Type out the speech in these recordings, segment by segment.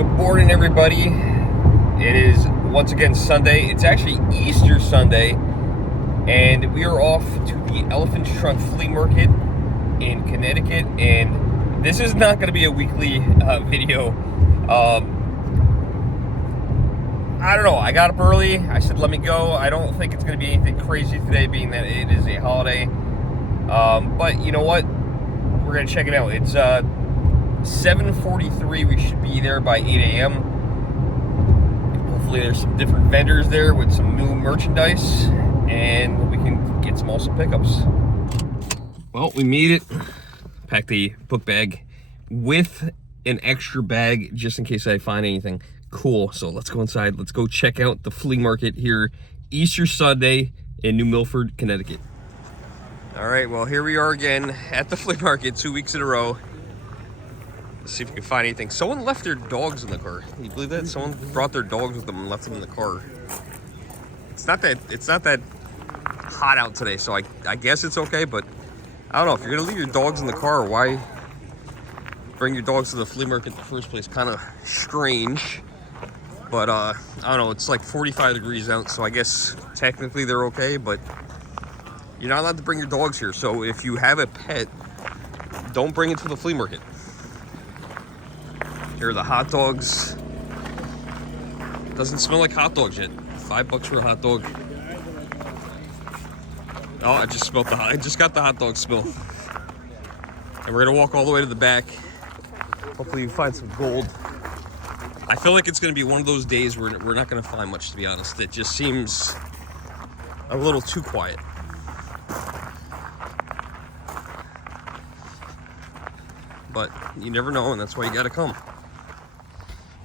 Good morning, everybody. It is once again Sunday. It's actually Easter Sunday, and we are off to the Elephant Trunk Flea Market in Connecticut. And this is not going to be a weekly video. I don't know. I got up early. I said, let me go. I don't think it's going to be anything crazy today, being that it is a holiday. But you know what? We're going to check it out. It's 7:43. We should be there by 8 a.m. Hopefully there's some different vendors there with some new merchandise, and we can get some awesome pickups. Well, we made it. Packed the book bag with an extra bag just in case I find anything cool. So let's go inside. Let's go check out the flea market here Easter Sunday in New Milford, Connecticut. All right, well, here we are again at the flea market 2 weeks in a row. Let's see if we can find anything. Someone left their dogs in the car. Can you believe that? Someone brought their dogs with them and left them in the car. It's not that hot out today, so I guess it's okay, but I don't know. If you're gonna leave your dogs in the car, why bring your dogs to the flea market in the first place? Kind of strange. But I don't know, it's like 45 degrees out, so I guess technically they're okay, but you're not allowed to bring your dogs here. So if you have a pet, don't bring it to the flea market. Here are the hot dogs. Doesn't smell like hot dogs yet. $5 for a hot dog. Oh, I just got the hot dog smell. And we're gonna walk all the way to the back. Hopefully you find some gold. I feel like it's gonna be one of those days where we're not gonna find much, to be honest. It just seems a little too quiet. But you never know, and that's why you gotta come.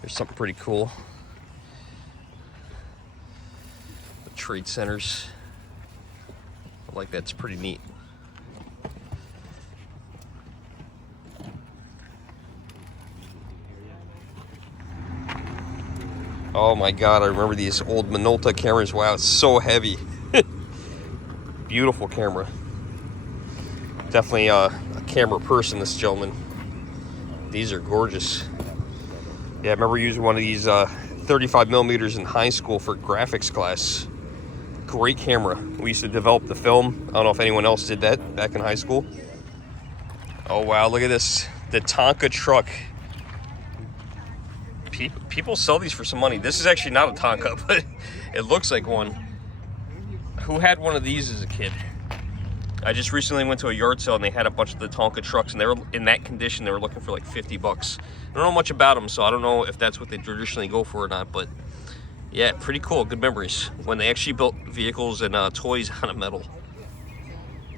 There's something pretty cool. The trade centers. I like that, it's pretty neat. Oh my God, I remember these old Minolta cameras. Wow, it's so heavy. Beautiful camera. Definitely a camera person, this gentleman. These are gorgeous. Yeah, I remember using one of these 35 millimeters in high school for graphics class. Great camera. We used to develop the film. I don't know if anyone else did that back in high school. Oh wow, look at this. The Tonka truck. People sell these for some money. This is actually not a Tonka, but it looks like one. Who had one of these as a kid? I just recently went to a yard sale and they had a bunch of the Tonka trucks, and they were in that condition. They were looking for like $50. I don't know much about them, so I don't know if that's what they traditionally go for or not, but yeah, pretty cool. Good memories when they actually built vehicles and toys out of metal.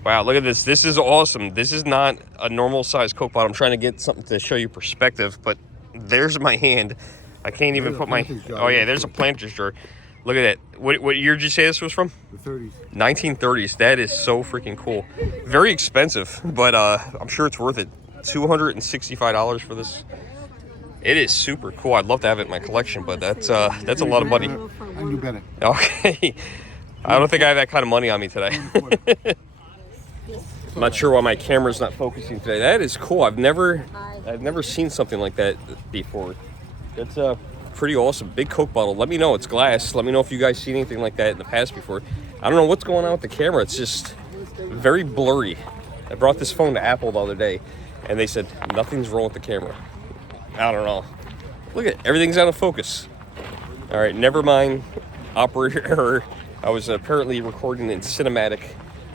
Wow, look at this. This is awesome. This is not a normal size Coke bottle. I'm trying to get something to show you perspective, but there's my hand. I can't even put my... Oh yeah, there's a Planters jar. Look at that. What year did you say this was from? The 30s. 1930s. That is so freaking cool. Very expensive, but I'm sure it's worth it. $265 for this. It is super cool. I'd love to have it in my collection, but that's a lot of money. I knew better. Okay. I don't think I have that kind of money on me today. I'm not sure why my camera's not focusing today. That is cool. I've never seen something like that before. That's pretty awesome. Big Coke bottle. Let me know. It's glass. Let me know if you guys seen anything like that in the past before. I don't know what's going on with the camera. It's just very blurry. I brought this phone to Apple the other day, and they said nothing's wrong with the camera. I don't know. Look at it. Everything's out of focus. All right, never mind. Operator error. I was apparently recording in cinematic,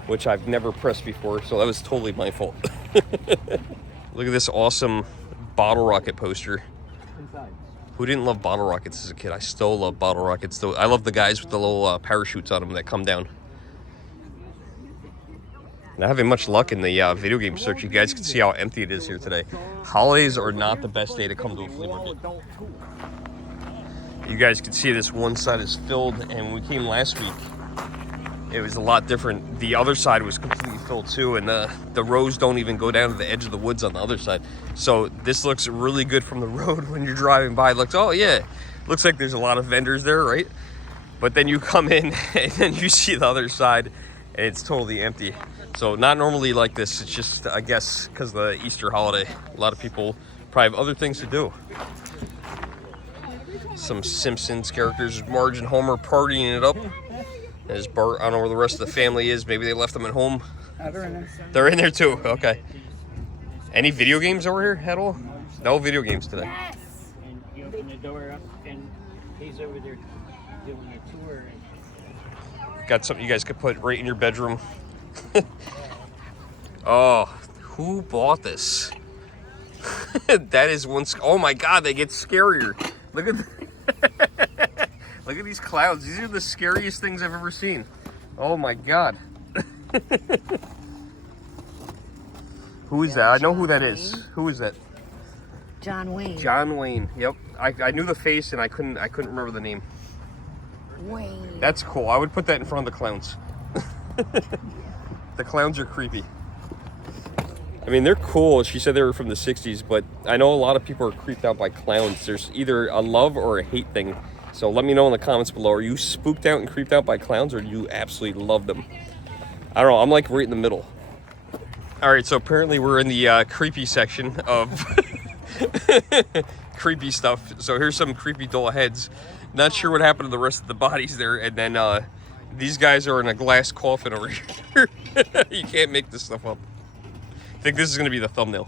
which I've never pressed before, so that was totally my fault. Look at this awesome bottle rocket poster. Who didn't love bottle rockets as a kid? I still love bottle rockets. Though I love the guys with the little parachutes on them that come down. Not having much luck in the video game search. You guys can see how empty it is here today. Holidays are not the best day to come to a flea market. You guys can see this one side is filled, and when we came last week, it was a lot different. The other side was completely filled too, and the rows don't even go down to the edge of the woods on the other side. So this looks really good from the road when you're driving by. It looks, oh yeah, looks like there's a lot of vendors there, right? But then you come in and then you see the other side and it's totally empty. So not normally like this. It's just, I guess, because of the Easter holiday. A lot of people probably have other things to do. some Simpsons characters. Marge and Homer partying it up. There's Bart. I don't know where the rest of the family is. Maybe they left them at home. They're in there. They're in there too. Okay. Any video games over here at all? No video games today. Yes. And you open the door up, and he's over there doing a tour. Got something you guys could put right in your bedroom. Oh, who bought this? That is one. Oh my God, they get scarier. Look at look at these clouds. These are the scariest things I've ever seen. Oh my God. Who is that? I know who that is. Who is that? John Wayne. John Wayne. Yep. I knew the face and I couldn't remember the name. Wayne. That's cool. I would put that in front of the clowns. The clowns are creepy. I mean, they're cool. She said they were from the 60s, but I know a lot of people are creeped out by clowns. There's either a love or a hate thing. So let me know in the comments below. Are you spooked out and creeped out by clowns, or do you absolutely love them? I don't know. I'm like right in the middle. All right, so apparently we're in the creepy section of creepy stuff. So here's some creepy doll heads. Not sure what happened to the rest of the bodies there. And then these guys are in a glass coffin over here. You can't make this stuff up. I think this is going to be the thumbnail.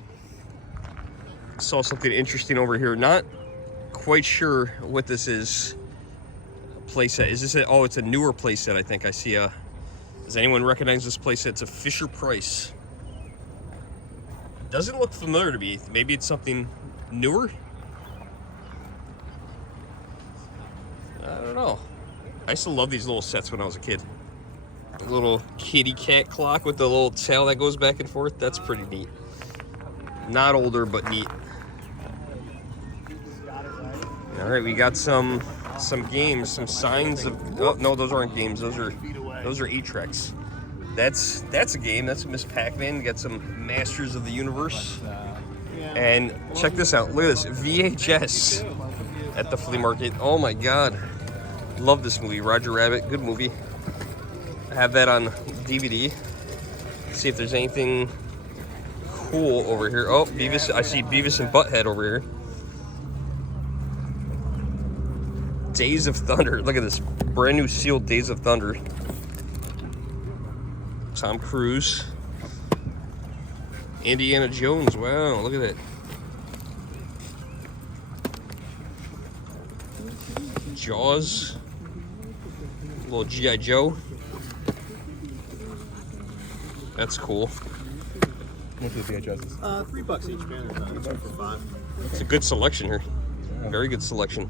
Saw something interesting over here. Not quite sure what this is. Playset. Is this oh, it's a newer playset, I think. I see a... Does anyone recognize this playset? It's a Fisher Price. Doesn't look familiar to me. Maybe it's something newer? I don't know. I used to love these little sets when I was a kid. A little kitty cat clock with the little tail that goes back and forth. That's pretty neat. Not older, but neat. All right, we got some games, some signs of... Oh, no, those aren't games. Those are 8-tracks. That's a game. That's Miss Pac-Man. We got some Masters of the Universe. And check this out. Look at this. VHS at the flea market. Oh, my God. Love this movie. Roger Rabbit. Good movie. I have that on DVD. See if there's anything cool over here. Oh, Beavis. I see Beavis and Butthead over here. Days of Thunder. Look at this. Brand new sealed Days of Thunder. Tom Cruise. Indiana Jones. Wow, look at that. Jaws. Little G.I. Joe. That's cool. Most of the VHSs. $3 each, man. It's for $5. It's a good selection here. Very good selection.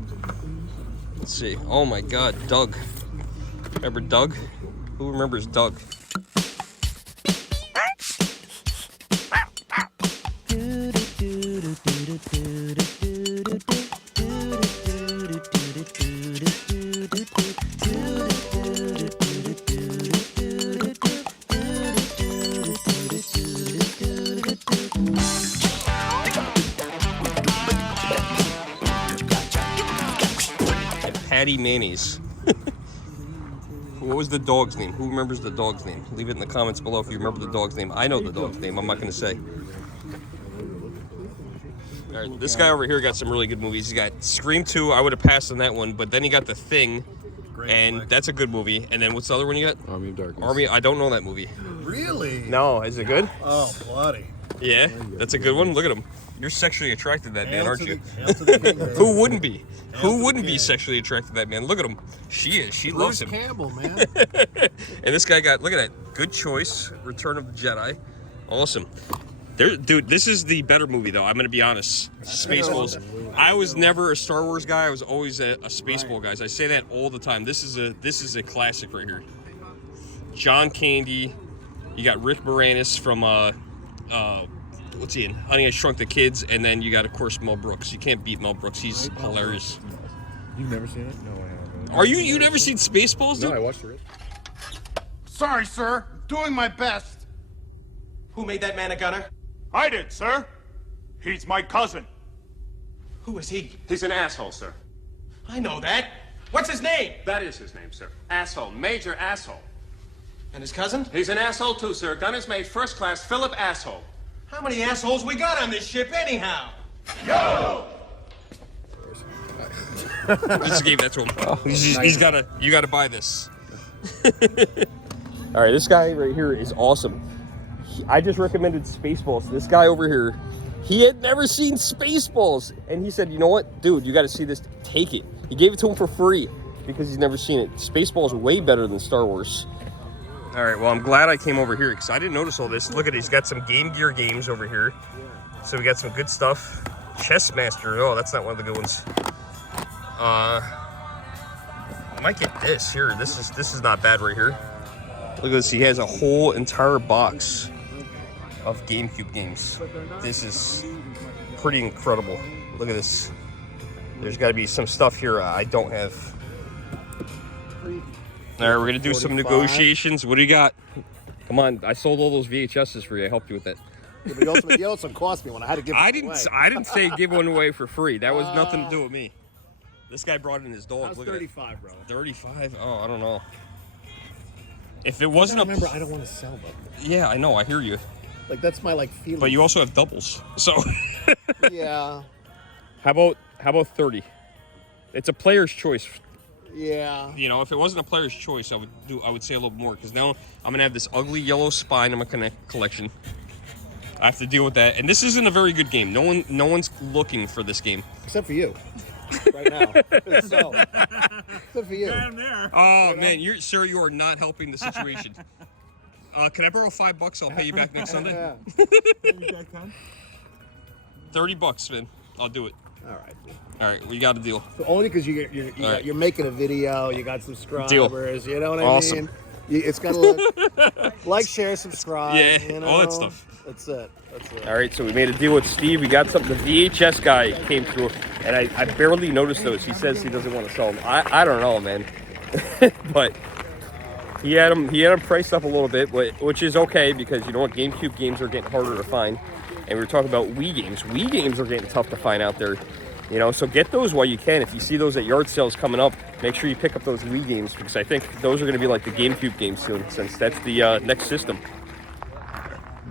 Let's see. Oh my God, Doug. Remember Doug? Who remembers Doug? Patty Mayonnaise. What was the dog's name? Who remembers the dog's name? Leave it in the comments below if you remember the dog's name. I know the dog's name. I'm not going to say. All right, this guy over here got some really good movies. He got Scream 2. I would have passed on that one, but then he got The Thing, and that's a good movie. And then what's the other one you got? Army of Darkness. Army. I don't know that movie. Really? No, is it good? Oh, bloody. Yeah, that's a good one. Look at him. You're sexually attracted to that man, aren't you? The Who wouldn't be? Who wouldn't be sexually attracted to that man? Look at him. She is. She loves him. Campbell, man. And this guy got, look at that. Good choice. Return of the Jedi. Awesome. Dude, this is the better movie, though. I'm going to be honest. Spaceballs. I was never a Star Wars guy. I was always a Spaceball guy. I say that all the time. This is a classic right here. John Candy. You got Rick Moranis from, what's he in? Honey, I Shrunk the Kids. And then you got, of course, Mel Brooks. You can't beat Mel Brooks. He's hilarious. You've never seen it? No, I haven't. Are you never seen Spaceballs, dude? No, I watched it. Sorry, sir. Doing my best. Who made that man a gunner? I did, sir. He's my cousin. Who is he? He's an asshole, sir. I know that. What's his name? That is his name, sir. Asshole. Major asshole. And his cousin? He's an asshole, too, sir. Gunner's mate, first class, Philip Asshole. How many assholes we got on this ship anyhow? Yo! Just gave that to him. Oh, he's gotta. You gotta buy this. All right, this guy right here is awesome. I just recommended Spaceballs. This guy over here, he had never seen Spaceballs, and he said, "You know what, dude? You got to see this. Take it." He gave it to him for free because he's never seen it. Spaceballs are way better than Star Wars. All right, well, I'm glad I came over here because I didn't notice all this. Look at it. He's got some Game Gear games over here, so we got some good stuff. Chess Master. Oh, that's not one of the good ones. I might get this here. This is not bad right here. Look at this. He has a whole entire box of GameCube games. This is pretty incredible. Look at this. There's got to be some stuff here I don't have. All right, we're gonna do some negotiations. What do you got? Come on, I sold all those VHSs for you. I helped you with that. Yeah, but you also cost me when I had to give. I didn't say give one away for free. That was nothing to do with me. This guy brought in his dog. I was 35, bro. 35? Oh, I don't know. If it wasn't a... Remember, I don't want to sell them. Yeah, I know. I hear you. Like, that's my, like, feeling. But you also have doubles, so... Yeah. How about 30? It's a player's choice. Yeah. You know, if it wasn't a player's choice, I would say a little more, because now I'm going to have this ugly yellow spine in my collection. I have to deal with that. And this isn't a very good game. No one's looking for this game. Except for you. Right now. So, except for you. Oh, man, you are not helping the situation. Can I borrow $5? I'll pay you back next Sunday. Yeah. $30, man. I'll do it. All right. All right, we got a deal. So only because you're making a video, you got subscribers. Deal. You know what Awesome. I mean? It's got to look like, share, subscribe. Yeah, you know? all that stuff. That's it. All right, so we made a deal with Steve. We got something. The VHS guy came through, and I barely noticed those. He says he doesn't want to sell them. I don't know, man. But he had them priced up a little bit, which is okay because you know what? GameCube games are getting harder to find. And we were talking about Wii games. Wii games are getting tough to find out there. You know, so get those while you can. If you see those at yard sales coming up, make sure you pick up those Wii games because I think those are going to be like the GameCube games soon, since that's the next system.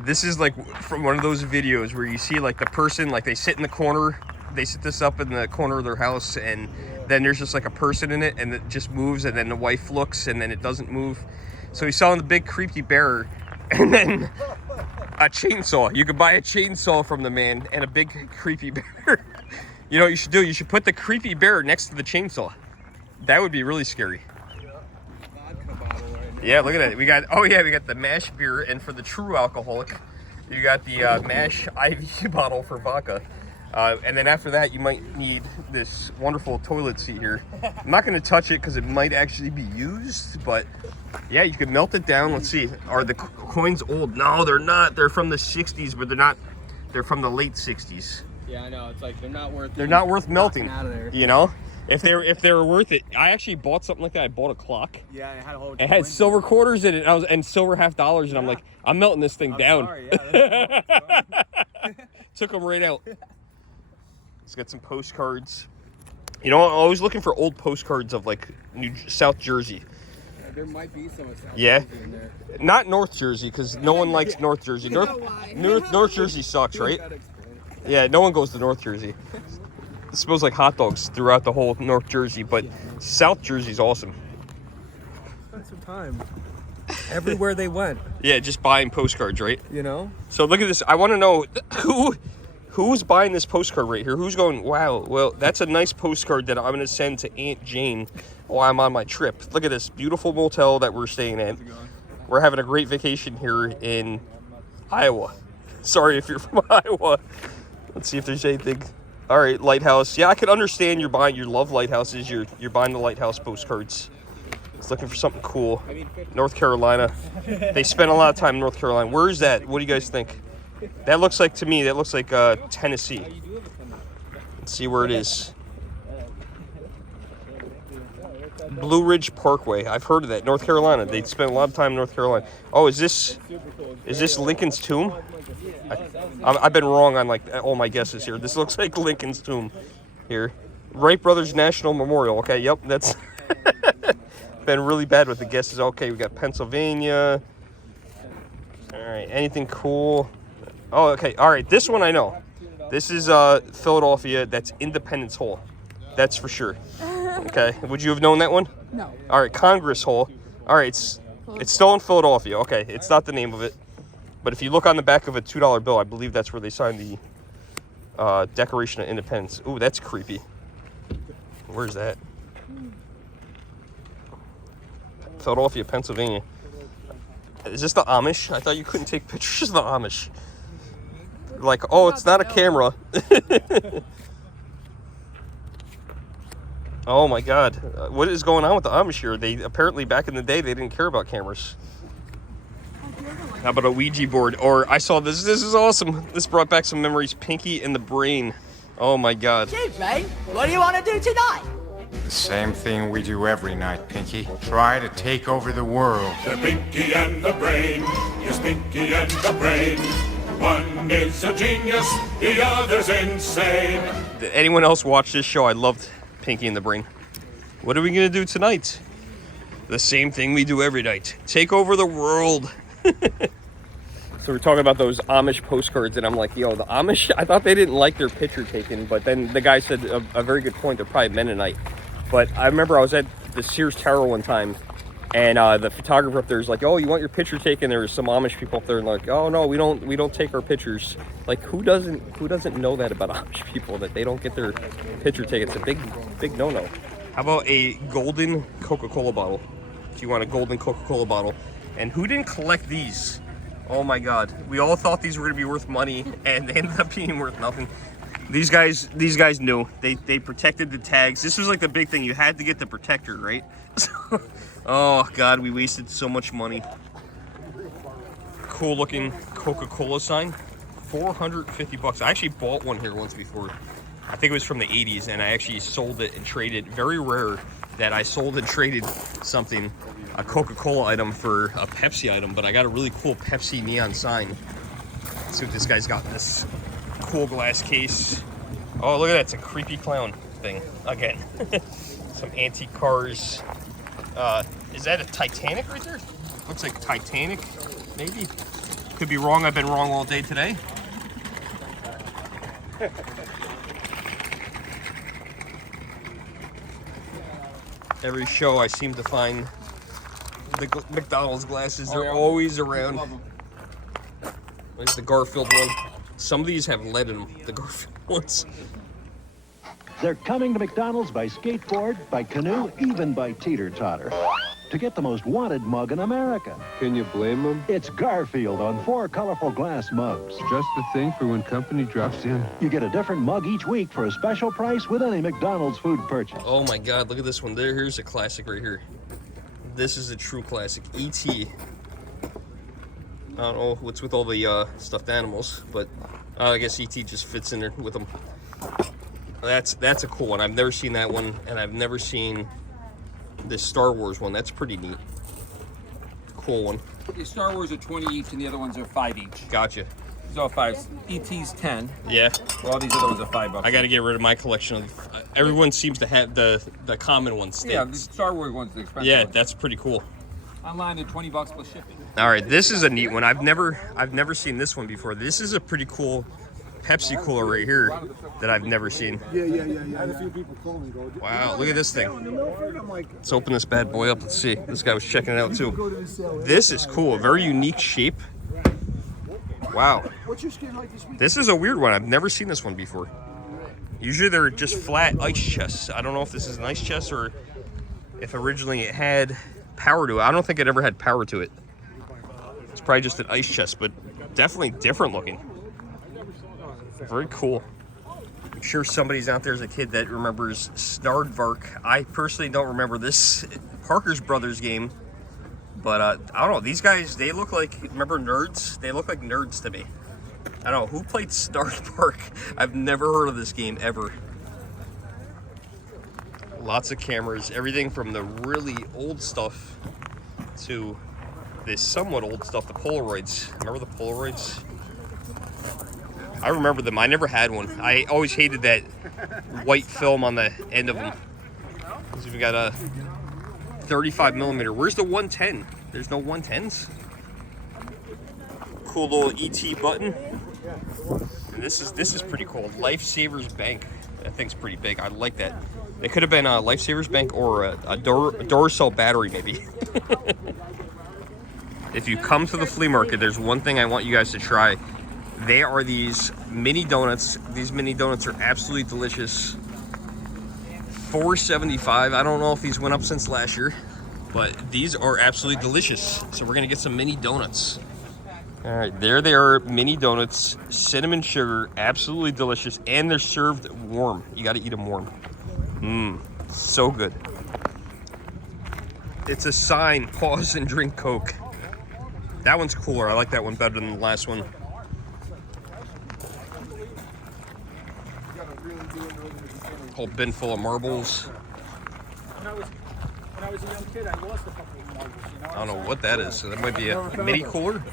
This is like from one of those videos where you see like the person, like they sit in the corner, they sit this up in the corner of their house, and then there's just like a person in it, and it just moves, and then the wife looks, and then it doesn't move. So he's selling the big creepy bear, and then a chainsaw. You could buy a chainsaw from the man and a big creepy bear. You know what you should do? You should put the creepy bear next to the chainsaw. That would be really scary. Yeah, look at that. We got the mash beer, and for the true alcoholic, you got the mash IV bottle for vodka. And then after that, you might need this wonderful toilet seat here. I'm not going to touch it because it might actually be used, but yeah, you could melt it down. Let's see. Are the coins old? No, they're not. They're from the 60s, but they're not. They're from the late 60s. Yeah, I know. It's like they're not worth. They're not worth melting. Out of there. You know, if they were worth it, I actually bought something like that. I bought a clock. Yeah, it had a whole. It had silver quarters in it, and silver $50, and I'm like, I'm melting this thing down. Sorry, yeah, Took them right out. Let's get some postcards. You know, I'm always looking for old postcards of like South Jersey. there might be some of South Yeah. Jersey in there. Not North Jersey, because no one likes North Jersey. North Jersey sucks, right? Yeah, no one goes to North Jersey. It smells like hot dogs throughout the whole North Jersey, but South Jersey's awesome. Spent some time everywhere they went. Yeah, just buying postcards, right? You know? So look at this. I want to know who's buying this postcard right here. Who's going, wow, well, that's a nice postcard that I'm going to send to Aunt Jane while I'm on my trip. Look at this beautiful motel that we're staying at. We're having a great vacation here in Iowa. Sorry if you're from Iowa. Let's see if there's anything. All right, Lighthouse. Yeah, I can understand you love lighthouses. You're buying the Lighthouse postcards. It's looking for something cool. North Carolina. They spent a lot of time in North Carolina. Where is that? What do you guys think? That looks like, to me, Tennessee. Let's see where it is. Blue Ridge Parkway. I've heard of that. North Carolina. They spent a lot of time in North Carolina. Oh, is this Lincoln's tomb? I've been wrong on like all my guesses here. This looks like Lincoln's tomb here. Wright Brothers National Memorial. Okay, yep, that's been really bad with the guesses. Okay, we got Pennsylvania. All right, anything cool? Oh, okay, all right, this one I know. This is Philadelphia. That's Independence Hall. That's for sure. Okay. Would you have known that one? No. All right, Congress Hall. All right, it's still in Philadelphia. Okay, it's not the name of it. But if you look on the back of a $2 bill, I believe that's where they signed the Declaration of Independence. Ooh, that's creepy. Where's that? Philadelphia, Pennsylvania. Is this the Amish? I thought you couldn't take pictures of the Amish. Like, oh, it's not a camera. Oh my God. What is going on with the Amish here? They apparently back in the day, they didn't care about cameras. How about a Ouija board? Or I saw this. This is awesome. This brought back some memories. Pinky and the Brain. Oh my God. Gee, Brain, what do you want to do tonight? The same thing we do every night, Pinky. Try to take over the world. The Pinky and the Brain. Yes, Pinky and the Brain. One is a genius, the other's insane. Did anyone else watch this show? I loved Pinky and the Brain. What are we going to do tonight? The same thing we do every night. Take over the world. So we're talking about those Amish postcards, and I'm like, yo, the Amish, I thought they didn't like their picture taken, but then the guy said a very good point. They're probably Mennonite. But I remember I was at the Sears Tower one time, and the photographer up there is like, oh, you want your picture taken? There were some Amish people up there, and like, oh no, we don't take our pictures. Like, who doesn't know that about Amish people, that they don't get their picture taken? It's a big no-no. How about a golden Coca-Cola bottle? If you want a golden Coca-Cola bottle. And who didn't collect these? Oh my God. We all thought these were gonna be worth money, and they ended up being worth nothing. These guys knew. They protected the tags. This was like the big thing. You had to get the protector, right? Oh God, we wasted so much money. Cool looking Coca-Cola sign. 450 bucks. I actually bought one here once before. I think it was from the 80s, and I actually sold it and traded. Very rare that I sold and traded something, a Coca-Cola item for a Pepsi item, but I got a really cool Pepsi neon sign. Let's see what this guy's got in this cool glass case. Oh, look at that. It's a creepy clown thing again. Some antique cars. Is that a Titanic right there? Looks like Titanic, maybe. Could be wrong. I've been wrong all day today. Every show I seem to find the McDonald's glasses. They're always around. There's the Garfield one. Some of these have lead in them, the Garfield ones. They're coming to McDonald's by skateboard, by canoe, even by teeter-totter. To get the most wanted mug in America. Can you blame them? It's Garfield on 4 colorful glass mugs. Just the thing for when company drops in. You get a different mug each week for a special price with any McDonald's food purchase. Oh my God, look at this one. Here's a classic right here. This is a true classic. E.T. I don't know what's with all the stuffed animals, but I guess E.T. just fits in there with them. That's a cool one. I've never seen that one, and I've never seen this Star Wars one. That's pretty neat. Cool one. The Star Wars are 20 each, and the other ones are 5 each. Gotcha. These are 5. ET's 10. Yeah. Well, all these other ones are $5. I got to get rid of my collection of. Everyone seems to have the common ones. Yeah, the Star Wars ones, the expensive Yeah, ones. that's pretty cool. Online, they're $20 plus shipping. All right, this is a neat one. I've never seen this one before. This is a pretty cool Pepsi cooler right here that I've never seen. Yeah. I had a few people call me and go, Wow, look at this thing. Let's open this bad boy up. Let's see. This guy was checking it out too. This is cool. A very unique shape. Wow. This is a weird one. I've never seen this one before. Usually they're just flat ice chests. I don't know if this is an ice chest or if originally it had power to it. I don't think it ever had power to it. It's probably just an ice chest, but definitely different looking. Very cool. I'm sure somebody's out there as a kid that remembers Snardvark. I personally don't remember this Parker's Brothers game, but I don't know. These guys, they look like, remember Nerds? They look like nerds to me. I don't know. Who played Snardvark? I've never heard of this game ever. Lots of cameras. Everything from the really old stuff to the somewhat old stuff, the Polaroids. Remember the Polaroids? I remember them. I never had one. I always hated that white film on the end of them. So we got a 35 millimeter. Where's the 110? There's no 110s. Cool little ET button. And this is pretty cool. Lifesavers Bank. That thing's pretty big. I like that. It could have been a Lifesavers Bank or a Duracell battery, maybe. If you come to the flea market, there's one thing I want you guys to try. They are these mini donuts. These mini donuts are absolutely delicious. $4.75. I don't know if these went up since last year, but these are absolutely delicious. So we're gonna get some mini donuts. All right, there they are, mini donuts, cinnamon sugar, absolutely delicious, and they're served warm. You got to eat them warm. So good. It's a sign, pause and drink Coke. That one's cooler. I like that one better than the last one. Whole bin full of marbles. When I was a young kid, I lost a couple of marbles, you know? I don't know what that is. So that might be a mini cooler.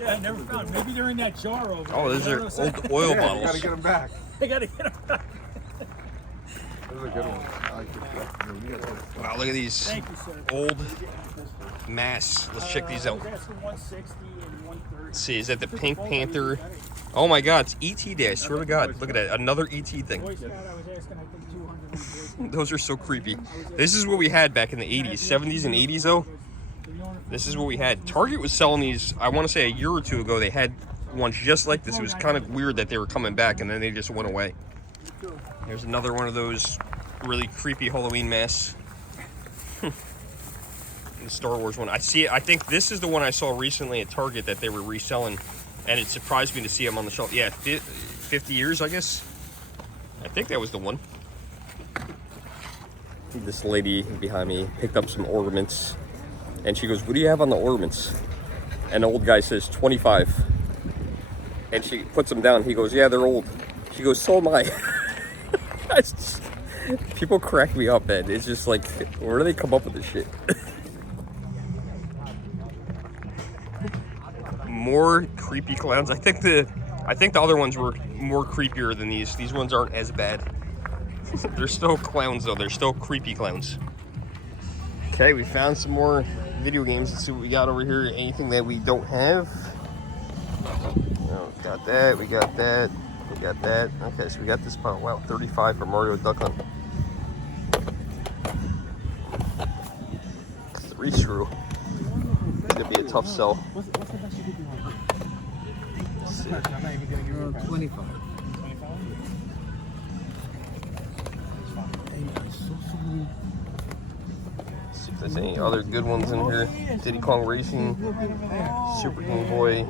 Yeah, I never found. Maybe they're in that jar over there. Oh, those are old oil bottles. You gotta get them back. I gotta get them back. Those are good ones. I like it. Wow, look at these. Thank you, sir. Old masks. Let's check these out. I was asking 160 and 130. Let's see, is that the Pink Panther? Oh my God, it's ET Day. I swear to God. Look at that, another ET thing. Boy Scout, I was asking, I think 200. Those are so creepy. This is what we had back in the 80s, 70s and 80s though. This is what we had. Target was selling these, I want to say a year or two ago. They had ones just like this. It was kind of weird that they were coming back and then they just went away. There's another one of those really creepy Halloween masks. The Star Wars one. I see it. I think this is the one I saw recently at Target that they were reselling, and it surprised me to see them on the shelf. Yeah, 50 years, I guess. I think that was the one. This lady behind me picked up some ornaments, and she goes, "What do you have on the ornaments?" And the old guy says, 25. And she puts them down. He goes, "Yeah, they're old." She goes, "So am I." People crack me up, man. It's just like, where do they come up with this shit? More creepy clowns. I think the other ones were more creepier than these. These ones aren't as bad. They're still clowns though. They're still creepy clowns. Okay, we found some more video games. Let's see what we got over here. Anything that we don't have? Oh, got that. We got that. We got that. Okay, so we got this pile. Wow, 35 for Mario Duck Hunt. 3 screw. It's gonna be a tough sell. What's the best you could do? Let's see. I'm not even gonna give you 25. See if there's any other good ones in here. Diddy Kong Racing, Super Game Boy.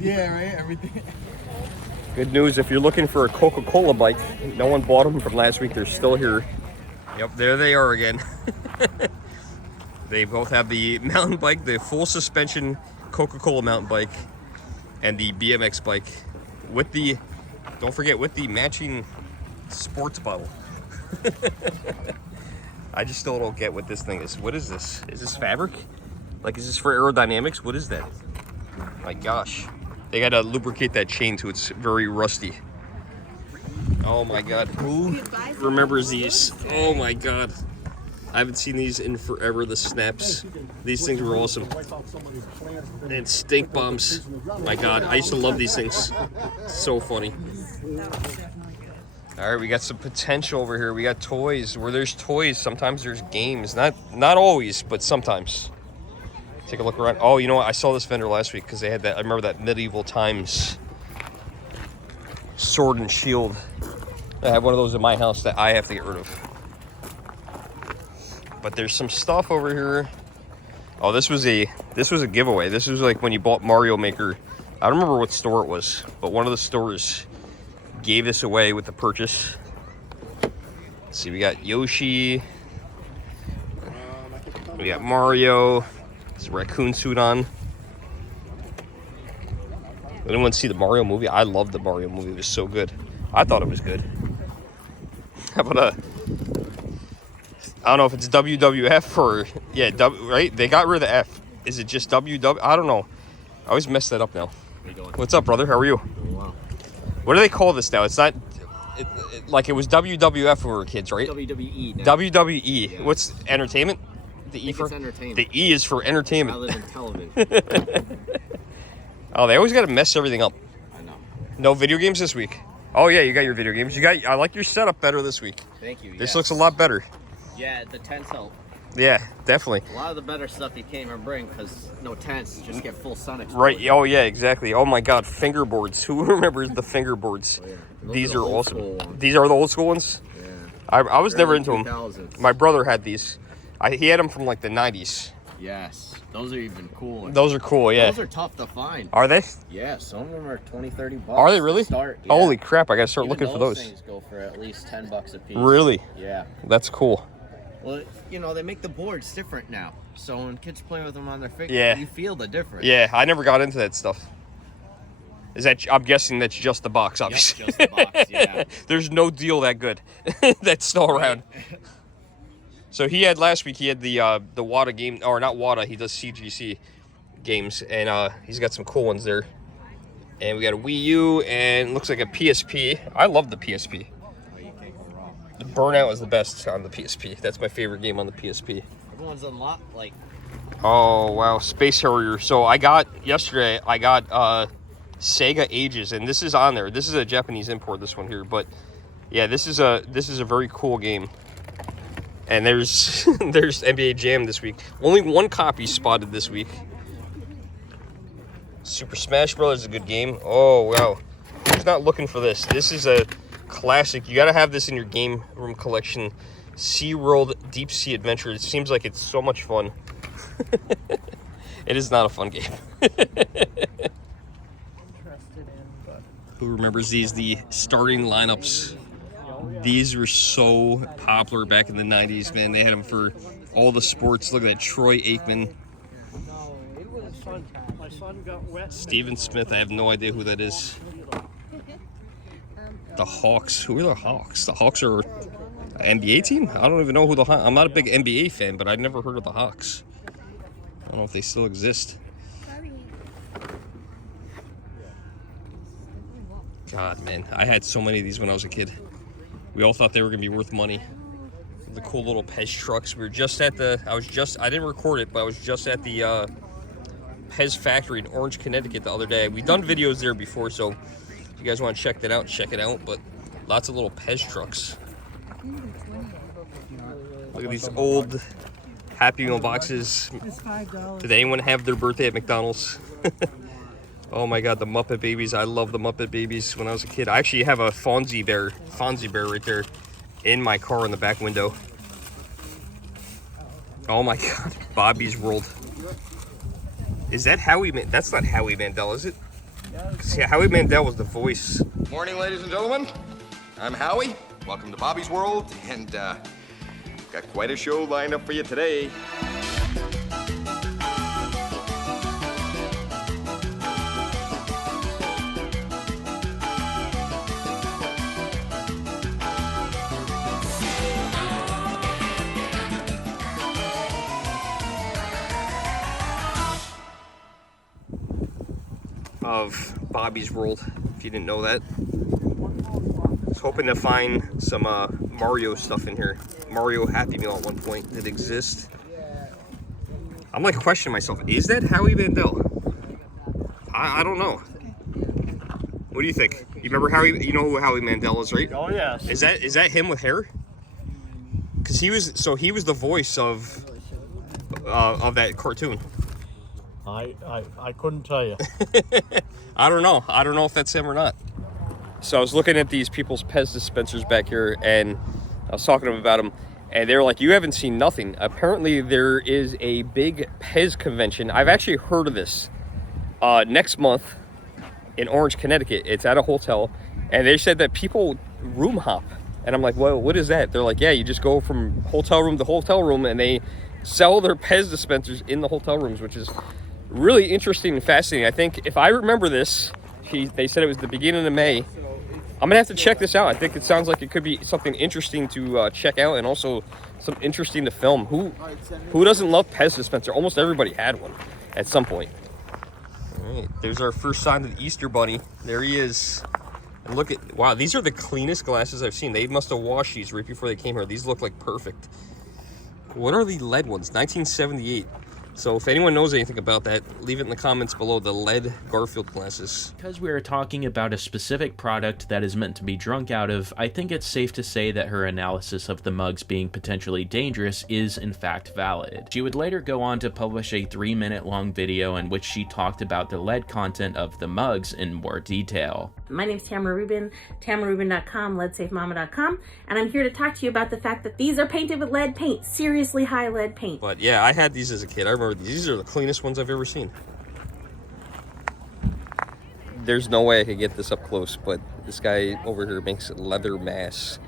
Yeah, right. Everything. Good news, if you're looking for a Coca-Cola bike, no one bought them from last week. They're still here. Yep, there they are again. They both have the mountain bike, the full suspension Coca-Cola mountain bike, and the BMX bike with the, don't forget, with the matching sports bottle. I just still don't get what this thing is. What is this? Is this fabric? Like, is this for aerodynamics? What is that? My gosh. They gotta lubricate that chain so it's very rusty. Oh my God, who remembers these? Oh my God. I haven't seen these in forever, the snaps. These things were awesome. And stink bombs. My God, I used to love these things. So funny. All right, we got some potential over here. We got toys. Where there's toys, sometimes there's games. Not always, but sometimes. Take a look around. Oh, you know what? I saw this vendor last week because they had that. I remember that medieval times sword and shield. I have one of those in my house that I have to get rid of. But there's some stuff over here. Oh, this was a giveaway. This was like when you bought Mario Maker. I don't remember what store it was, but one of the stores gave this away with the purchase. Let's see, we got Yoshi. We got Mario. His raccoon suit on. Anyone see the Mario movie? I loved the Mario movie. It was so good. I thought it was good. How about I don't know if it's WWF or, yeah, right? They got rid of the F. Is it just WW? I don't know. I always mess that up now. What's up, brother? How are you? What do they call this now? It's not, like it was WWF when we were kids, right? WWE. WWE. Yeah. What's entertainment? the E for? It's entertainment. The E is for entertainment. I live in television. Oh, they always got to mess everything up. I know. No video games this week. Oh yeah, you got your video games. I like your setup better this week. Thank you. This looks a lot better. Yeah, the tents help. Yeah, definitely. A lot of the better stuff you can't even bring because no tents, just get full sun exposure. Right. Oh yeah, exactly. Oh my God, fingerboards. Who remembers the fingerboards? Oh, yeah. These are awesome. Ones. These are the old school ones. Yeah. I was never into 2000s. them. My brother had these. He had them from like the 90s. Yes, those are even cooler. Those are cool, yeah. Those are tough to find. Are they? Yeah, some of them are 20, 30 bucks. Are they really? To start. Yeah. Holy crap, I gotta start Even looking for those. Things go for at least 10 bucks a piece. Really? Yeah. That's cool. Well, you know, they make the boards different now. So when kids play with them on their fingers, Yeah. you feel the difference. Yeah, I never got into that stuff. I'm guessing that's just the box, obviously. Yep, just the box, yeah. There's no deal that good that's still around. So he had last week, he had the WATA game, or not WATA, he does CGC games, and he's got some cool ones there. And we got a Wii U, and looks like a PSP. I love the PSP. The Burnout is the best on the PSP. That's my favorite game on the PSP. Everyone's unlocked, like... Oh, wow. Space Harrier. So yesterday, I got Sega Ages, and this is on there. This is a Japanese import, this one here. But, yeah, this is a very cool game. And there's NBA Jam this week. Only one copy spotted this week. Super Smash Bros. Is a good game. Oh, wow. Who's not looking for this? This is a classic. You got to have this in your game room collection. SeaWorld Deep Sea Adventure. It seems like it's so much fun. It is not a fun game. Who remembers these? The starting lineups. These were so popular back in the 90s, man. They had them for all the sports. Look at that, Troy Aikman. Steven Smith, I have no idea who that is. The Hawks. Who are the Hawks? The Hawks are an NBA team? I don't even know who the Hawks... I'm not a big NBA fan, but I'd never heard of the Hawks. I don't know if they still exist. God, man. I had so many of these when I was a kid. We all thought they were going to be worth money. The cool little Pez trucks. We were just at the... I didn't record it, but I was just at the Pez factory in Orange, Connecticut the other day. We've done videos there before, so if you guys want to check that out, check it out. But lots of little Pez trucks. Look at these old Happy Meal boxes. Did anyone have their birthday at McDonald's? Oh my God, the Muppet Babies. I love the Muppet Babies when I was a kid. I actually have a Fonzie bear right there in my car in the back window. Oh my God, Bobby's World. Is that Howie Mandel? That's not Howie Mandel, is it? See, Howie Mandel was the voice. Morning, ladies and gentlemen. I'm Howie. Welcome to Bobby's World, and got quite a show lined up for you today. Of Bobby's World, if you didn't know that. I was hoping to find some Mario stuff in here. Mario Happy Meal at one point did exist. I'm like questioning myself, is that Howie Mandel? I don't know. What do you think? You remember Howie? You know who Howie Mandel is, right? Oh yes. Is that him with hair? Because he was the voice of that cartoon. I couldn't tell you. I don't know. I don't know if that's him or not. So I was looking at these people's Pez dispensers back here, and I was talking to them about them, and they were like, you haven't seen nothing. Apparently there is a big Pez convention. I've actually heard of this. Next month in Orange, Connecticut. It's at a hotel, and they said that people room hop. And I'm like, well, what is that? They're like, yeah, you just go from hotel room to hotel room, and they sell their Pez dispensers in the hotel rooms, which is really interesting and fascinating. I think if I remember this, they said it was the beginning of May. I'm gonna have to check this out. I think it sounds like it could be something interesting to check out, and also some interesting to film. Who doesn't love Pez dispenser? Almost everybody had one at some point. All right, there's our first sign of the Easter Bunny. There he is. And look at, wow, these are the cleanest glasses I've seen. They must have washed these right before they came here. These look like perfect. What are the lead ones? 1978. So if anyone knows anything about that, leave it in the comments below. The lead Garfield glasses. Because we are talking about a specific product that is meant to be drunk out of, I think it's safe to say that her analysis of the mugs being potentially dangerous is in fact valid. She would later go on to publish a 3-minute long video in which she talked about the lead content of the mugs in more detail. My name's Tamara Rubin, TamaraRubin.com, LeadSafeMama.com, and I'm here to talk to you about the fact that these are painted with lead paint, seriously high lead paint. But yeah, I had these as a kid. I remember these are the cleanest ones I've ever seen. There's no way I could get this up close, but this guy over here makes leather masks.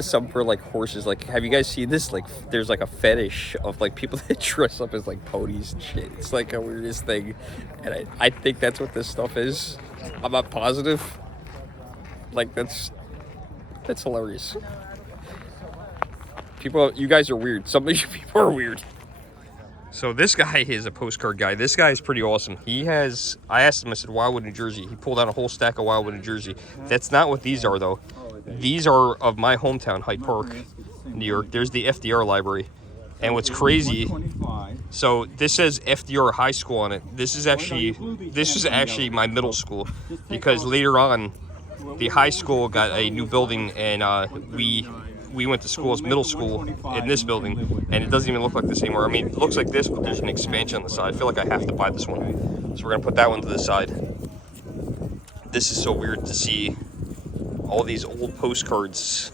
Some for like horses. Like, have you guys seen this? Like, there's like a fetish of like people that dress up as like ponies and shit. It's like a weirdest thing, and I think that's what this stuff is. I'm not positive. Like, that's hilarious. People, you guys are weird. Some of you people are weird. So this guy is a postcard guy. This guy is pretty awesome. He has, I asked him, I said, Wildwood, New Jersey. He pulled out a whole stack of Wildwood, New Jersey. That's not what these are, though. These are of my hometown, Hyde Park, New York. There's the FDR library. And what's crazy, so this says FDR High School on it. This is actually my middle school, because later on, the high school got a new building, and we went to school as middle school in this building, and it doesn't even look like this anymore. I mean, it looks like this, but there's an expansion on the side. I feel like I have to buy this one. So we're gonna put that one to the side. This is so weird to see all these old postcards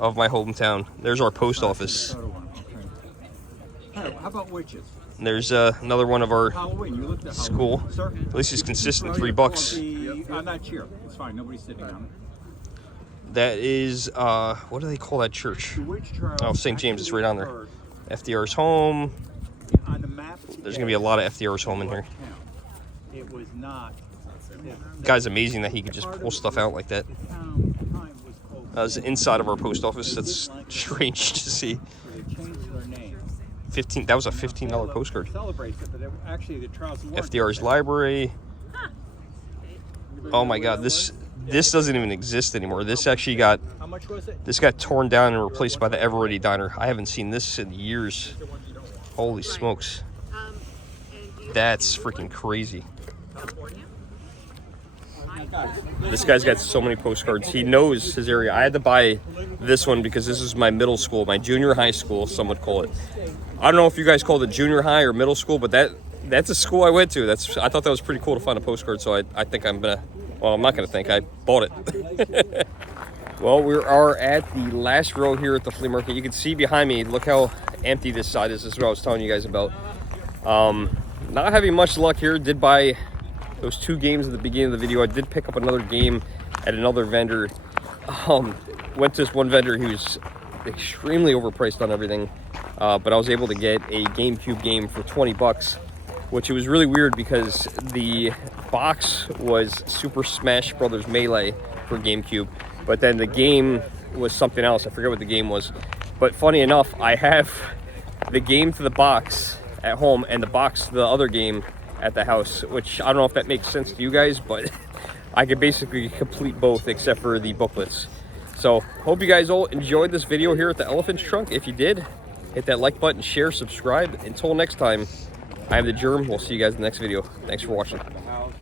of my hometown. There's our post office. How about witches? And there's another one of our school. At least it's consistent, $3. I'm not cheer. It's fine. Nobody's sitting on it. That is, what do they call that church? Oh, St. James, it's right on there. FDR's home. There's gonna be a lot of FDR's home in here. It was not. Guy's amazing that he could just pull stuff out like that. That was the inside of our post office. That's strange to see. 15. That was a $15 postcard. FDR's library. Oh my God, this doesn't even exist anymore. This actually got torn down and replaced by the Ever Ready Diner. I haven't seen this in years. Holy smokes. That's freaking crazy. This guy's got so many postcards. He knows his area. I had to buy this one because this is my middle school, my junior high school, some would call it. I don't know if you guys call it junior high or middle school, but that's a school I went to. I thought that was pretty cool to find a postcard, so I think I'm gonna, well, I'm not gonna think, I bought it. Well, we are at the last row here at the flea market. You can see behind me, look how empty this side is. This is what I was telling you guys about. Not having much luck here. Did buy those 2 games at the beginning of the video. I did pick up another game at another vendor. Went to this one vendor who was extremely overpriced on everything, but I was able to get a GameCube game for 20 bucks, which it was really weird because the box was Super Smash Brothers Melee for GameCube, but then the game was something else. I forget what the game was, but funny enough, I have the game to the box at home and the box to the other game at the house, which I don't know if that makes sense to you guys, but I could basically complete both except for the booklets. So hope you guys all enjoyed this video here at the Elephant's Trunk. If you did, hit that like button, share, subscribe. Until next time, I am the Germ. We'll see you guys in the next video. Thanks for watching.